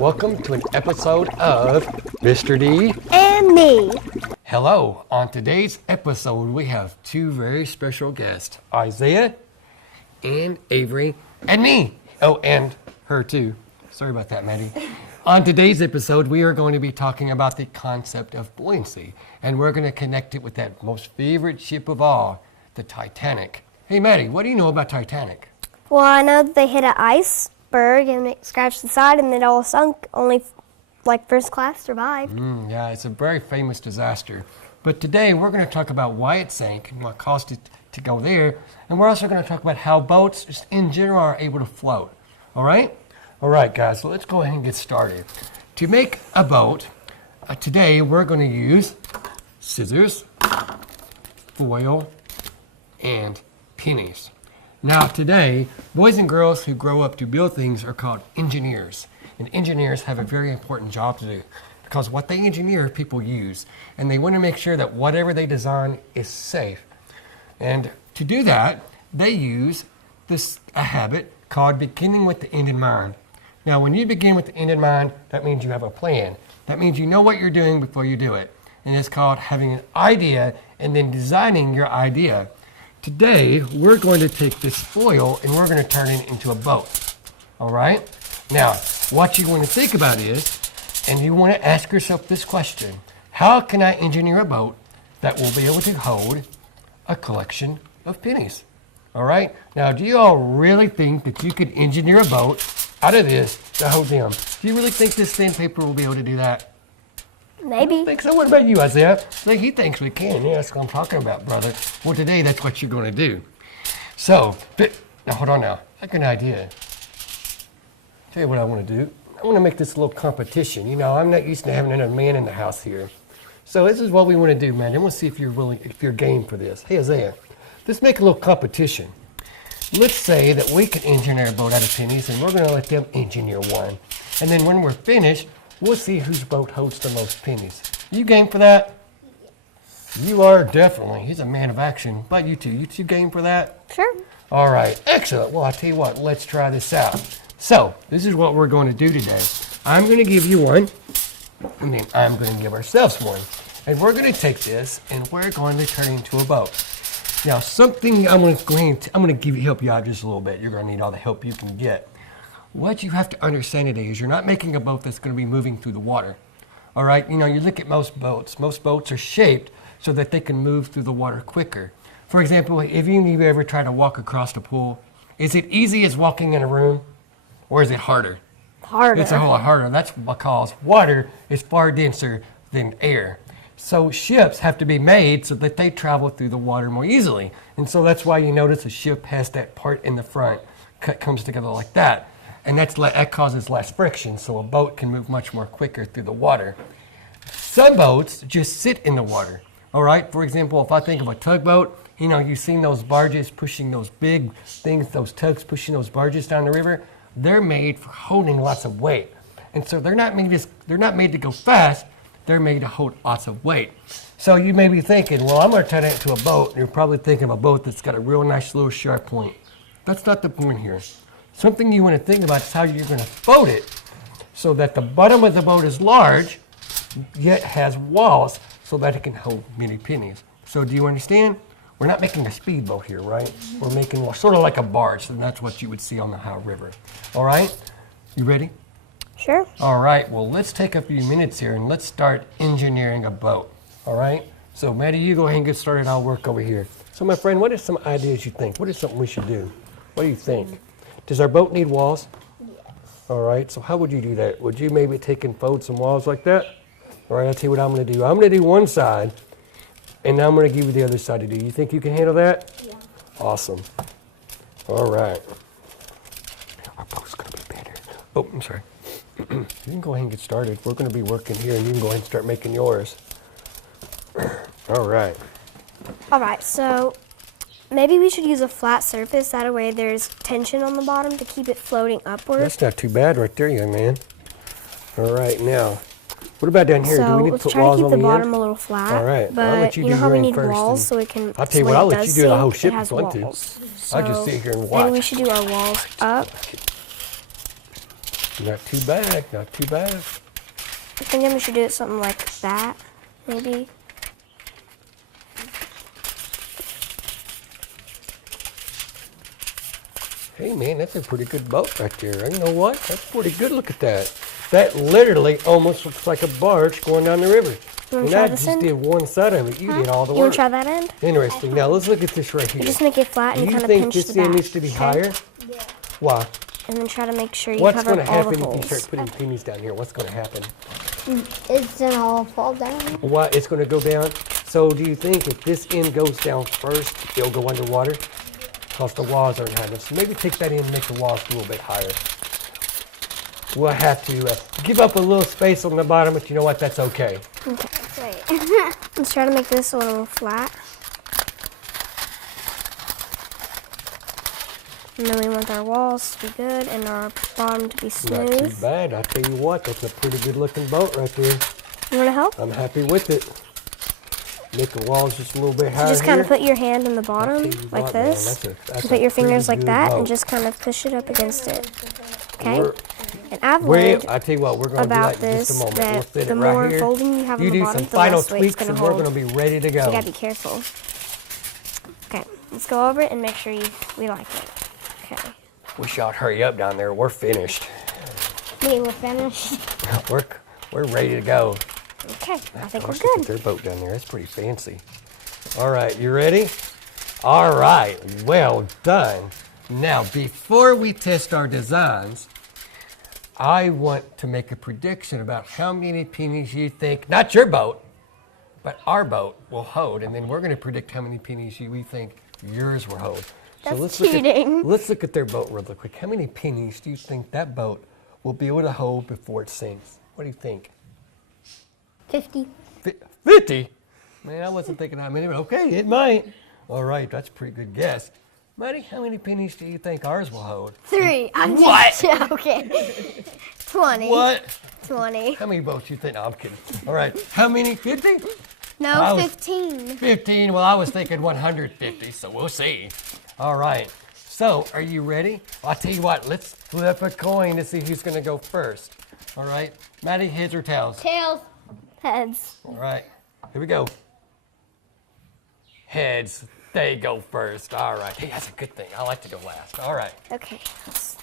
Welcome to an episode of Mr. D and me. Hello. On today's episode, we have two very special guests, Isaiah and Avery, and me. Oh, and her too. Sorry about that, Maddie. On today's episode, we are going to be talking about the concept of buoyancy, and we're going to connect it with that most favorite ship of all, the Titanic. Hey, Maddie, what do you know about Titanic? Well, I know that they hit an iceberg and it scratched the side and it all sunk. Only first class survived. Yeah, it's a very famous disaster. But today we're going to talk about why it sank and what caused it to go there. And we're also going to talk about how boats just in general are able to float. All right? All right, guys, so let's go ahead and get started. To make a boat, today we're going to use scissors, foil, and pennies. Now today, boys and girls who grow up to build things are called engineers. And engineers have a very important job to do because what they engineer, people use. And they want to make sure that whatever they design is safe. And to do that, they use a habit called beginning with the end in mind. Now, when you begin with the end in mind, that means you have a plan. That means you know what you're doing before you do it. And it's called having an idea and then designing your idea. Today, we're going to take this foil and we're going to turn it into a boat. All right? Now, what you want to think about is, and you want to ask yourself this question, how can I engineer a boat that will be able to hold a collection of pennies? All right? Now, do you all really think that you could engineer a boat out of this to hold them? Do you really think this thin paper will be able to do that? Maybe. I think so. What about you, Isaiah? I think he thinks we can. Yeah, that's what I'm talking about, brother. Well, today, that's what you're going to do. So, now hold on now. I got an idea. Tell you what I want to do. I want to make this a little competition. You know, I'm not used to having another man in the house here. So this is what we want to do, man. I want to see if you're willing, if you're game for this. Hey, Isaiah, let's make a little competition. Let's say that we can engineer a boat out of pennies, and we're going to let them engineer one. And then when we're finished, we'll see whose boat holds the most pennies. You game for that? You are definitely. He's a man of action. But you two game for that? Sure. All right, excellent. Well, I'll tell you what, let's try this out. So, this is what we're going to do today. I'm going to give you one, and then I'm going to give ourselves one. And we're going to take this, and we're going to turn it into a boat. Now, something I'm going to help you out just a little bit. You're going to need all the help you can get. What you have to understand today is you're not making a boat that's going to be moving through the water. All right? You know, you look at most boats. Most boats are shaped so that they can move through the water quicker. For example, if you've ever tried to walk across the pool, is it easy as walking in a room? Or is it harder? Harder. It's a whole lot harder. That's because water is far denser than air. So ships have to be made so that they travel through the water more easily. And so that's why you notice a ship has that part in the front comes together like that. And that causes less friction, so a boat can move much more quicker through the water. Some boats just sit in the water. All right? For example, if I think of a tugboat, you know, you've seen those barges pushing those big things, those tugs pushing those barges down the river. They're made for holding lots of weight. And so they're not made to go fast, they're made to hold lots of weight. So you may be thinking, well, I'm going to turn it into a boat. And you're probably thinking of a boat that's got a real nice little sharp point. That's not the point here. Something you want to think about is how you're going to float it so that the bottom of the boat is large, yet has walls so that it can hold many pennies. So do you understand? We're not making a speedboat here, right? We're making sort of like a barge, and that's what you would see on the Ohio River. All right? You ready? Sure. All right. Well, let's take a few minutes here, and let's start engineering a boat. All right? So, Maddie, you go ahead and get started. I'll work over here. So, my friend, what are some ideas you think? What is something we should do? What do you think? Does our boat need walls? Yes. All right. So how would you do that? Would you maybe take and fold some walls like that? All right. I'll tell you what I'm going to do. I'm going to do one side. And now I'm going to give you the other side to do. You think you can handle that? Yeah. Awesome. All right. Our boat's going to be better. Oh, I'm sorry. You can go ahead and get started. We're going to be working here, and you can go ahead and start making yours. All right. All right, so maybe we should use a flat surface. That way there's tension on the bottom to keep it floating upward. That's not too bad right there, young man. All right, now. What about down here? So do we need let's to put try to walls keep on the the bottom end? a little flat. All right. But I'll let you do know how your we end need first, walls and so it can. I'll tell you so what, when I'll it let you does do the whole sink, ship it has if you want to. walls. I'll just So sit here and watch. maybe we should do our walls up. Not too bad, not too bad. I think we should do it something like that, maybe. Hey man, that's a pretty good boat right there. You know what? That's pretty good. Look at that. That literally almost looks like a barge going down the river. You want And to try I this just end? did one side of it. You did all the You want work. to try that end? Interesting. Now let's look at this right here. You just make it flat Do and you kind of think pinch this the back. end needs to be okay? higher? Yeah. Why? And then try to make sure you What's cover going to all happen the if you holes. start putting pennies down here? What's going to happen? It's gonna all fall down. Why it's going to go down? So do you think if this end goes down first, it'll go underwater? Because the walls aren't high enough. So maybe take that in and make the walls a little bit higher. We'll have to give up a little space on the bottom, but you know what? That's okay. Okay. Let's try to make this a little flat. And then we want our walls to be good and our bottom to be Not smooth. too bad. I tell you what, that's a pretty good looking boat right there. You want to help? I'm happy with it. Make the walls just a little bit higher. Just kind here. of put your hand in the I tell bottom you like what, man, this. that's And put a your fingers pretty like good that boat. and just kind of push it up against it. Okay? We're- And I've learned I tell you what, we're going to do about that in just a this moment. We'll that set the it right more here. folding you have on You the do bottom, some the final less weight it's tweaks going and to we're hold. going to be ready to So go. you gotta be careful. Okay, let's go over it and make sure we like it. Okay. Wish y'all'd hurry up down there. We're finished. We were finished. We're ready to go. Okay, I think we're Let's look at good. their boat down there. That's pretty fancy. All right, you ready? All right, well done. Now, before we test our designs, I want to make a prediction about how many pennies you think, not your boat, but our boat will hold, and then we're going to predict how many pennies we think yours will hold. That's Look cheating. let's look at their boat real quick. How many pennies do you think that boat will be able to hold before it sinks? What do you think? 50. 50? Man, I wasn't thinking how many, but okay, it might. All right, that's a pretty good guess. Maddie, how many pennies do you think ours will hold? 3. I'm What? just joking. 20. What? 20. How many boats do you think? No, I'm kidding. All right, how many? 50? I No, was- 15. 15. Well, I was thinking 150, so we'll see. All right. So, are you ready? I'll tell you what, let's flip a coin to see who's going to go first. All right. Maddie, heads or tails? Tails. Heads. All right. Here we go. Heads. They go first. All right. Hey, that's a good thing. I like to go last. All right. Okay.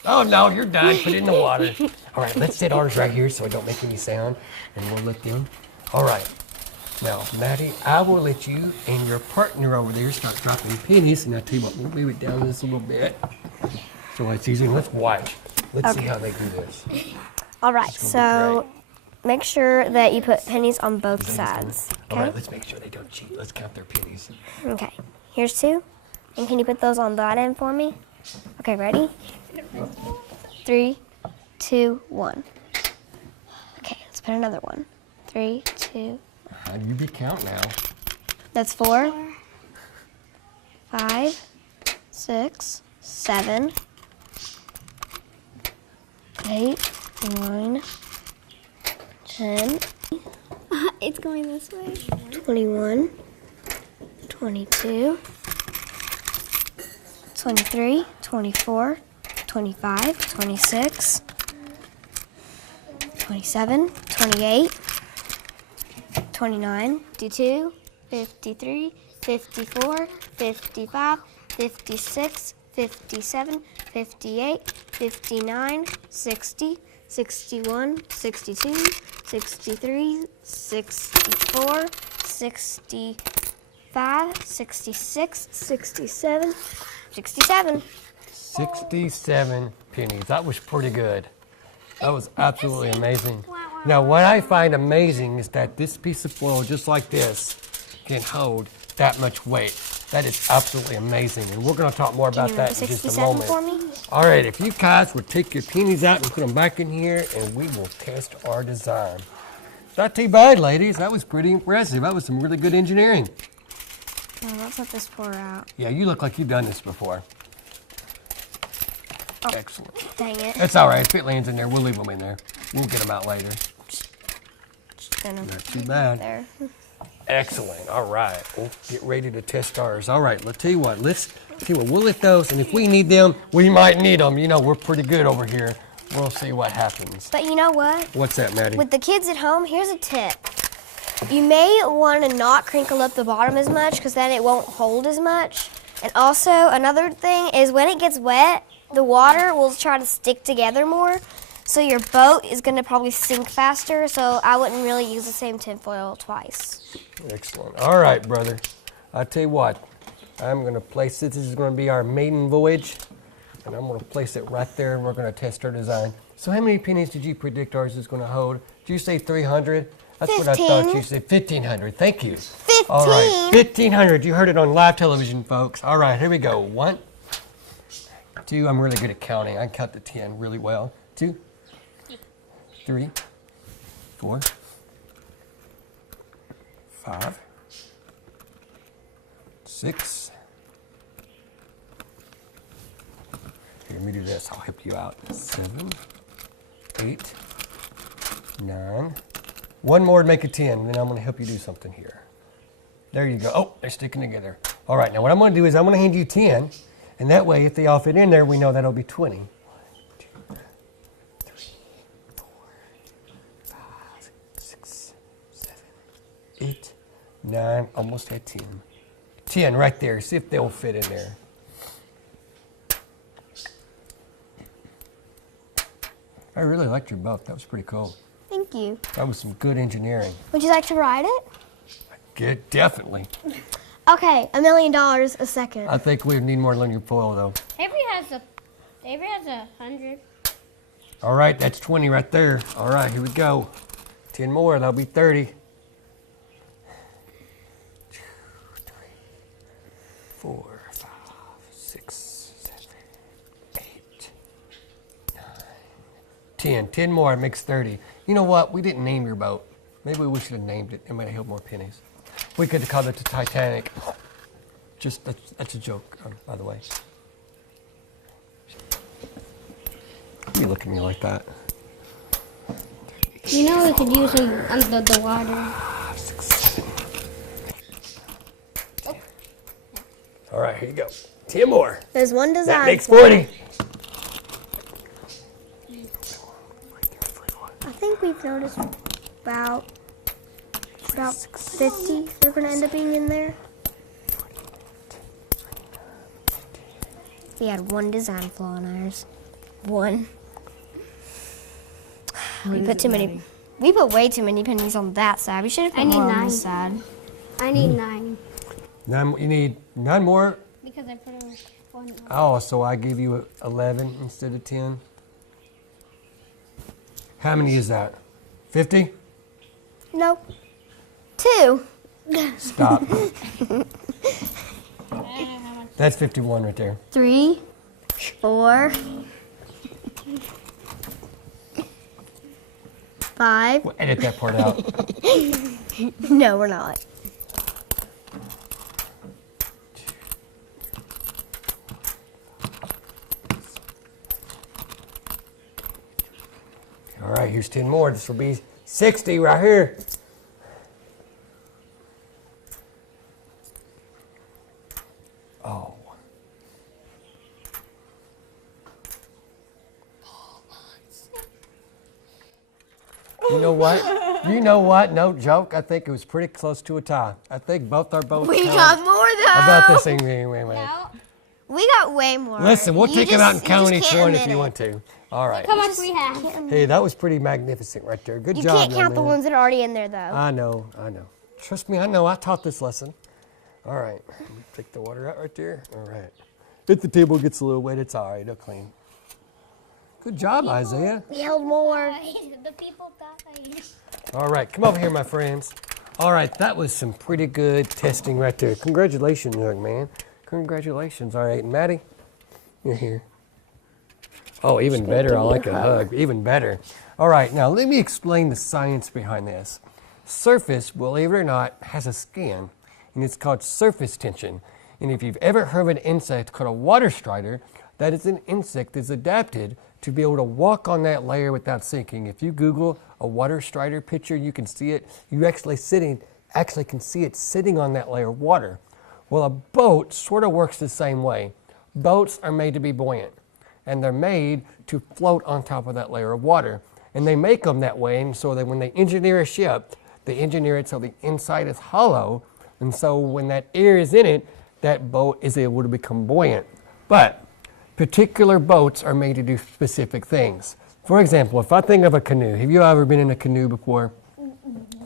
Oh, no, you're done. Put it in the water. All right, let's set ours right here so it don't make any sound, and we'll let them. All right. Now, Maddie, I will let you and your partner over there start dropping pennies, and I'll tell you what, we'll move it down this a little bit so it's easy. Let's watch. Let's see how they do this. All right, This is gonna be so make sure that you put pennies on both sides. All Okay? right, let's make sure they don't cheat. Let's count their pennies. Okay. Here's 2. And can you put those on that end for me? Okay, ready? 3, 2, 1. Okay, let's put another one. 3, 2. How do you be count now? That's 4, 5, 6, 7, 8, 9, 10, It's going this way. 21, 22, 23, 24, 25, 26, 27, 28, 29, 52, 53, 54, 55, 56, 57, 58, 59, 60, 61, 62, 63, 64, 65, 66, 67, 67. 67 pennies. That was pretty good. That was absolutely amazing. Now, what I find amazing is that this piece of foil, just like this, can hold that much weight. That is absolutely amazing, and we're going to talk more about Can you that remember in just a 67 moment. for me? All right, if you guys would take your pennies out and put them back in here, and we will test our design. Not too bad, ladies. That was pretty impressive. That was some really good engineering. Oh, let's let this pour out. Yeah, you look like you've done this before. Oh. Excellent. Dang it. It's all right. If it lands in there, we'll leave them in there. We'll get them out later. Just gonna Not too bad. there. Excellent. All right. We'll get ready to test ours. All right. Let's tell you what. We'll let those, and if we need them, we might need them. You know, we're pretty good over here we'll see what happens. But you know what? What's that, Maddie? With the kids at home, here's a tip. You may want to not crinkle up the bottom as much because then it won't hold as much. And also, another thing is when it gets wet, the water will try to stick together more. So your boat is going to probably sink faster, so I wouldn't really use the same tinfoil twice. Excellent. All right, brother. I'll tell you what. I'm going to place it. This is going to be our maiden voyage. And I'm going to place it right there, and we're going to test our design. So how many pennies did you predict ours is going to hold? Did you say 300? That's 15. what I thought you said. 1,500. Thank you. 15. All right, 1,500. You heard it on live television, folks. All right, here we go. 1, 2. I'm really good at counting. I can count to 10 really well. 2, 3, 4, 5, 6. Here, let me do this. I'll help you out. 7, 8, 9. One more to make it 10, then I'm going to help you do something here. There you go. Oh, they're sticking together. All right, now what I'm going to do is I'm going to hand you 10, and that way, if they all fit in there, we know that'll be 20. 1, 2, 3, 4, 5, 6, 7, 8, 9. Almost had 10. 10 right there. See if they'll fit in there. I really liked your boat. That was pretty cool. Thank you. That was some good engineering. Would you like to ride it? Good, definitely. Okay, $1 million a second. I think we need more linear foil, though. Avery has 100. All right, that's 20 right there. All right, here we go. 10 more, that'll be 30. 2, 3, 4, 5, 6, 7, 8, 9, 10. 10 more, it makes 30. You know what? We didn't name your boat. Maybe we should have named it. It might have held more pennies. We could have called it the Titanic. Just, that's a joke, by the way. You look at me like that. You know we could use them under the water. 6, 7, 8. All right, here you go. 10 more. There's one design. That makes 40. I think we've noticed about 50 they're going to end up being in there. We had one design flaw in ours. One. We put too many. We put way too many pennies on that side. We should have put more on this side. I need 9. You need 9 more? Because I put in 1. Oh, so I gave you 11 instead of 10? How many is that? 50? Nope. 2. Stop. That's 51 right there. 3, 4, 5. We'll edit that part out. No, we're not. All right, here's 10 more. This will be 60 right here. Oh. You know what? You know what? No joke. I think it was pretty close to a tie. I think both our boats. We got more though. About this thing. Wait. No. We got way more. Listen, we'll take them out and count each one if can't you want to. All right. How much we have? Hey, that was pretty magnificent right there. Good You job. can't young count the man. ones that are already in there though. I know. Trust me, I know. I taught this lesson. All right. Take the water out right there. All right. If the table gets a little wet, it's all right. It'll clean. Good job, Isaiah. We held more. The people died. All right. Come over here, my friends. All right. That was some pretty good testing right there. Congratulations, young man. Congratulations. All right. And Maddie, you're here. Oh, even better. I like a hug. Even better. All right. Now, let me explain the science behind this. Surface, believe it or not, has a skin, and it's called surface tension. And if you've ever heard of an insect called a water strider, that is an insect that's adapted to be able to walk on that layer without sinking. If you Google a water strider picture, you can see it. You actually can see it sitting on that layer of water. Well, a boat sort of works the same way. Boats are made to be buoyant. and they're made to float on top of that layer of water. And they make them that way, and so that when they engineer a ship, they engineer it so the inside is hollow, and so when that air is in it, that boat is able to become buoyant. But particular boats are made to do specific things. For example, if I think of a canoe, have you ever been in a canoe before?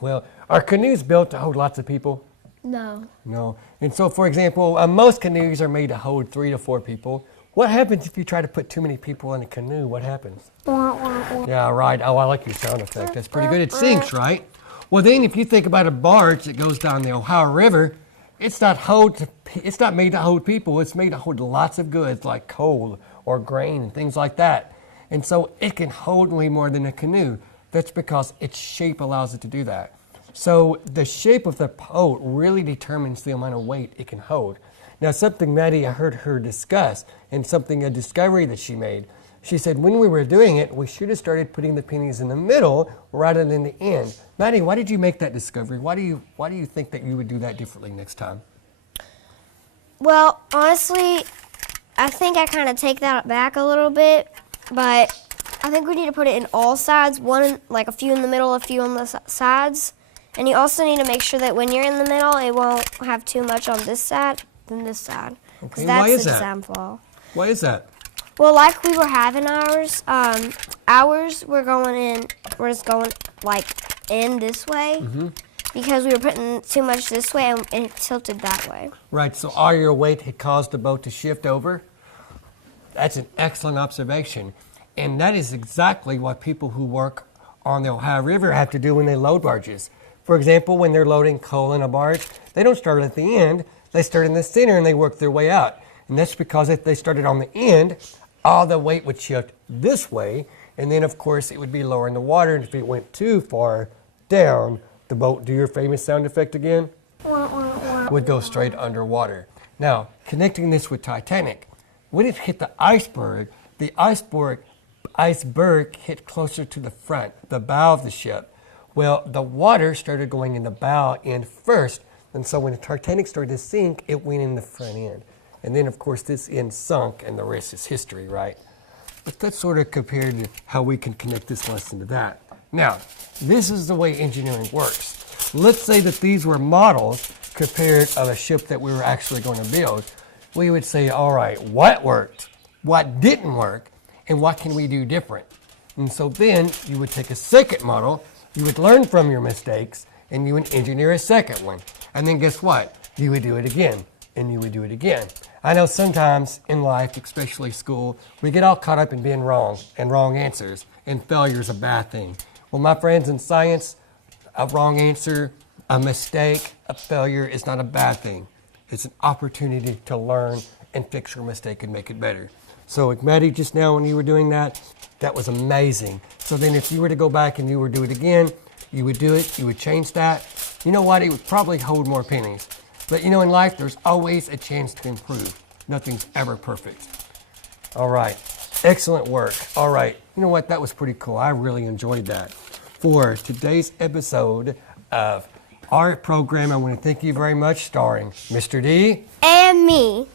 Well, are canoes built to hold lots of people? No. No. And so, for example, most canoes are made to hold 3 to 4 people. What happens if you try to put too many people in a canoe? What happens? Yeah, right. Oh, I like your sound effect. That's pretty good. It sinks, right? Well, then if you think about a barge that goes down the Ohio River, it's not made to hold people. It's made to hold lots of goods like coal or grain and things like that. And so it can hold way more than a canoe. That's because its shape allows it to do that. So the shape of the boat really determines the amount of weight it can hold. Now, something Maddie, I heard her discuss, and a discovery that she made. She said when we were doing it, we should have started putting the pennies in the middle rather than the end. Maddie, why did you make that discovery? Why do you think that you would do that differently next time? Well, honestly, I think I kind of take that back a little bit, but I think we need to put it in all sides, like a few in the middle, a few on the sides. And you also need to make sure that when you're in the middle, it won't have too much on this side than this side. Okay, that's why is the that? downfall. Why is that? Well, like we were having ours were going like in this way because we were putting too much this way and it tilted that way. Right, so all your weight had caused the boat to shift over? That's an excellent observation. And that is exactly what people who work on the Ohio River have to do when they load barges. For example, when they're loading coal in a barge, they don't start at the end, they start in the center and they work their way out. And that's because if they started on the end, all the weight would shift this way, and then of course it would be lower in the water, and if it went too far down, the boat, do your famous sound effect again, would go straight underwater. Now, connecting this with Titanic, when it hit the iceberg hit closer to the front, the bow of the ship. Well, the water started going in the bow end first, and so when the Titanic started to sink, it went in the front end. And then, of course, this end sunk, and the rest is history, right? But that's sort of compared to how we can connect this lesson to that. Now, this is the way engineering works. Let's say that these were models compared of a ship that we were actually going to build. We would say, all right, what worked, what didn't work, and what can we do different? And so then you would take a second model, you would learn from your mistakes, and you would engineer a second one. And then guess what? You would do it again, and you would do it again. I know sometimes in life, especially school, we get all caught up in being wrong and wrong answers, and failure is a bad thing. Well, my friends, in science, a wrong answer, a mistake, a failure is not a bad thing. It's an opportunity to learn and fix your mistake and make it better. So like Maddie, just now when you were doing that, that was amazing. So then if you were to go back and you were to do it again, you would do it, you would change that. You know what, it would probably hold more pennies. But you know, in life, there's always a chance to improve. Nothing's ever perfect. All right, excellent work. All right, you know what, that was pretty cool. I really enjoyed that. For today's episode of our program, I want to thank you very much, starring Mr. D. And me.